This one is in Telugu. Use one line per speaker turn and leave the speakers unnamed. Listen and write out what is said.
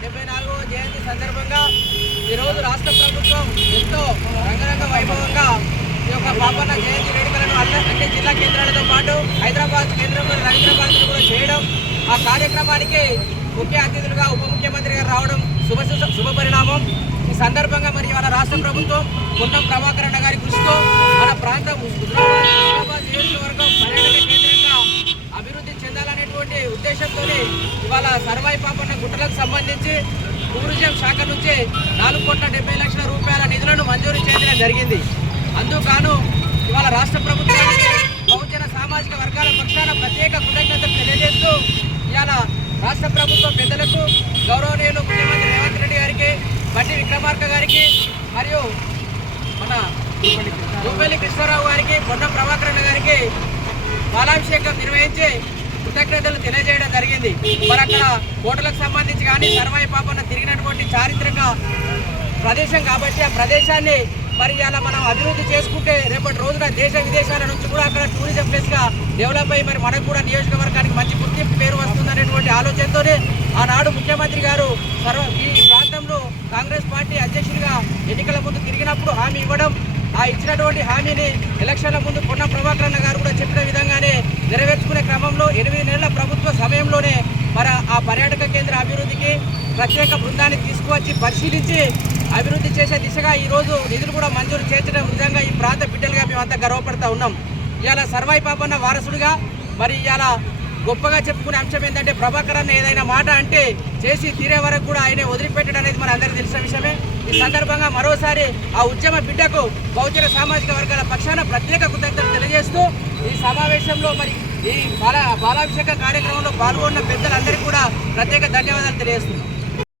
డెబ్బై నాలుగవ జయంతి సందర్భంగా ఈరోజు రాష్ట్ర ప్రభుత్వం ఎంతో రంగరంగ వైభవంగా ఈ యొక్క పాపన్న జయంతి వేడుకలను అన్ని జిల్లా కేంద్రాలతో పాటు హైదరాబాద్ కేంద్రంలో రవీంద్రబాద్ కూడా చేయడం ఆ కార్యక్రమానికి ముఖ్య అతిథులుగా ఉప ముఖ్యమంత్రి గారు రావడం శుభ శుభ పరిణామం. ఈ సందర్భంగా మరి ఇవాళ రాష్ట్ర ప్రభుత్వం పొన్నం ప్రభాకర్ అన్న గారి కృషితో మన ప్రాంతం హుజరాబాద్ హుజరాబాద్ నియోజకవర్గం పర్యాటక కేంద్రంగా అభివృద్ధి చెందాలనేటువంటి ఉద్దేశంతో ఇవాళ సర్వాయి పాపన్న గుట్టలకు సంబంధించి టూరిజం శాఖ నుంచి నాలుగు కోట్ల డెబ్బై లక్షల రూపాయల నిధులను మంజూరు చేయడం జరిగింది. అందుకాను ఇవాళ రాష్ట్ర ప్రభుత్వానికి బహుజన సామాజిక వర్గాల పక్షాన ప్రత్యేక కృతజ్ఞతలు తెలియజేస్తూ ఇవాళ రాష్ట్ర ప్రభుత్వ పెద్దలకు గౌరవనీయులు ముఖ్యమంత్రి రేవంత్ రెడ్డి గారికి బండి విక్రమార్క గారికి మరియు మన దుబ్బెల్లి కృష్ణారావు గారికి పొన్న ప్రభాకరణ గారికి బాలాభిషేకం నిర్వహించి కృతజ్ఞతలు తెలియజేయడం జరిగింది. మరి అక్కడ ఓటర్లకు సంబంధించి కానీ సర్వాయి పాపన తిరిగినటువంటి చారిత్రక ప్రదేశం కాబట్టి ఆ ప్రదేశాన్ని మరి అలా మనం అభివృద్ధి చేసుకుంటే రేపటి రోజున దేశ విదేశాల నుంచి కూడా అక్కడ టూరిజం ప్లేస్గా డెవలప్ అయ్యి మరి మనకు కూడా నియోజకవర్గానికి మంచి గుర్తింపు పేరు వస్తుందనేటువంటి ఆలోచనతోనే ఆనాడు ముఖ్యమంత్రి గారు సర్వ ఈ ప్రాంతంలో కాంగ్రెస్ పార్టీ అధ్యక్షుడిగా ఎన్నికల ముందు తిరిగినప్పుడు హామీ ఇవ్వడం ఆ ఇచ్చినటువంటి హామీని ఎలక్షన్ల ముందు పొన్న ప్రభాకరన్న గారు కూడా చెప్పిన విధంగా నెరవేర్చుకునే క్రమంలో ఎనిమిది నెలల ప్రభుత్వ సమయంలోనే మరి ఆ పర్యాటక కేంద్ర అభివృద్ధికి ప్రత్యేక బృందాన్ని తీసుకువచ్చి పరిశీలించి అభివృద్ధి చేసే దిశగా ఈరోజు నిధులు కూడా మంజూరు చేర్చడం నిజంగా ఈ ప్రాంత బిడ్డలుగా మేమంతా గర్వపడతా ఉన్నాం. ఇవాళ సర్వాయి పాపన్న వారసుడిగా మరి ఇవాళ గొప్పగా చెప్పుకునే అంశం ఏంటంటే ప్రభాకర్ అన్న ఏదైనా మాట అంటే చేసి తీరే వరకు కూడా ఆయనే వదిలిపెట్టడం అనేది మన అందరికీ తెలిసిన విషయమే. ఈ సందర్భంగా మరోసారి ఆ ఉద్యమ బిడ్డకు బహుజన సామాజిక వర్గాల పక్షాన ప్రత్యేక కృతజ్ఞతలు తెలియజేస్తూ ఈ సమావేశంలో మరి ఈ బాల బాలాభిషేక కార్యక్రమంలో పాల్గొన్న పెద్దలందరికీ కూడా ప్రత్యేక ధన్యవాదాలు తెలియజేస్తున్నాం.